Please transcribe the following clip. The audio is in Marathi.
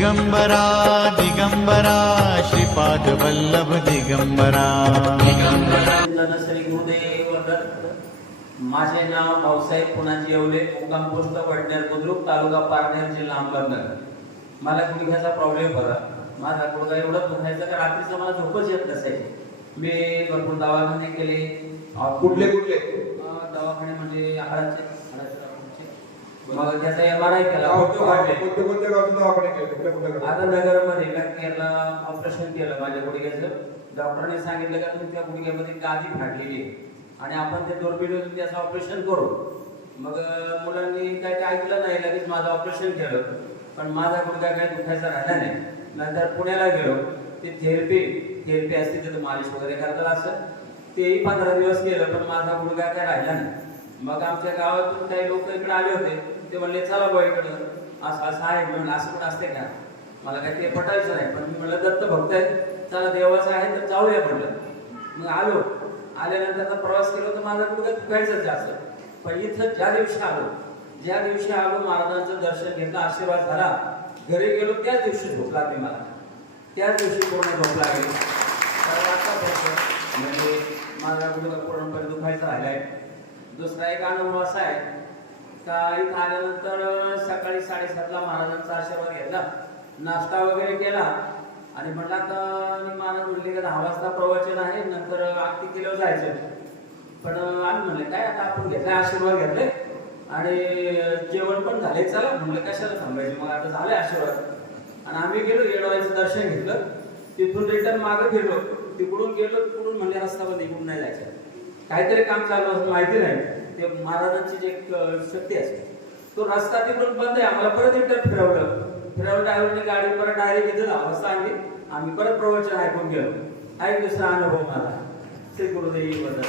दिगंबरा दिगंबरा श्रीपाद वल्लभ दिगंबरा श्री गुरुदेव दत्त. माझे नाव भाऊसाहेब पुनाजी येवले, मुक्काम पोस्ट वडनेर बुद्रुक, तालुका पारनेर, जिल्हा अहमदनगर. मला गुडघ्याचा प्रॉब्लेम होता. माझा गुडघा एवढा दुखायचा की रात्रीचं मला झोपच येत नसायची. मी भरपूर दवाखाने केले. कुठले दवाखाने म्हणजे हाडाचे. मग त्याचा MRI केला. कोणत्या गावचे दवाखाने केले? आता नगरमध्ये केरला ऑपरेशन केलं माझ्या गुडघ्याचं. डॉक्टरने सांगितलं का तुमच्या गुडघ्यामध्ये गादी फाटलेली आहे आणि आपण ते दुर्बीणीतून त्याचं ऑपरेशन करू. मग मुलांनी काय ऐकलं नाही, लगेच माझं ऑपरेशन केलं. पण माझा गुडघा काही दुखायचा राहिला नाही. नंतर पुण्याला गेलो. ते थेरपी असते, तिथं मालिश वगैरे करतात असं. तेही 15 दिवस केलं, पण माझा गुडघा काय राहिला नाही. मग आमच्या गावातून काही लोक इकडे आले होते. ते म्हणले चला बा इकडं असं असं आहे. म्हणून असं पण असते का? मला काही ते पटायचं नाही. पण मी म्हणलं दत्त भक्त आहे, चला देवाचं आहे तर जाऊया म्हटलं. मग आल्यानंतर प्रवास केला तर माझा गुडघा दुखायचं जास्त. पण इथं ज्या दिवशी आलो महाराजांचं दर्शन घेतलं, आशीर्वाद झाला, घरी गेलो, त्याच दिवशी झोप लागली मला. त्याच दिवशी पूर्ण झोप लागली. म्हणजे माझा गुडघा पूर्णपणे दुखायचा राहिलाय. दुसरा एक अनुभव असा आहे का इथं आल्यानंतर सकाळी 7:30ला महाराजांचा आशीर्वाद घेतला, नाश्ता वगैरे केला आणि म्हटला तर महाराज म्हणले की 10 वाजता प्रवचन आहे, नंतर आरती केल्यावर जायचं. पण आम्ही म्हणले काय आता आपण घेतलाय, आशीर्वाद घेतले आणि जेवण पण झाले, चला म्हणलं कशाला थांबायचे. मग आता झाले आशीर्वाद आणि आम्ही गेलो. येडवाईचं दर्शन घेतलं. तिथून रिटर्न मागे फिरलो. तिकडून तिकडून म्हणजे रस्ता बंद, इकडून नाही जायचं. काहीतरी काम चालू असं माहिती नाही. ते महाराजांची जी एक शक्ती असते, तो रस्ता तिकडून बंद आहे. आम्हाला परत रिटर्न फिरवलं ड्रायव्हरने गाडी परत डायरेक्ट इथं अवस्था आणली. आम्ही परत प्रवचन ऐकून गेलो. हा एक दुसरा अनुभव माझा. श्री गुरुदेव दत्त.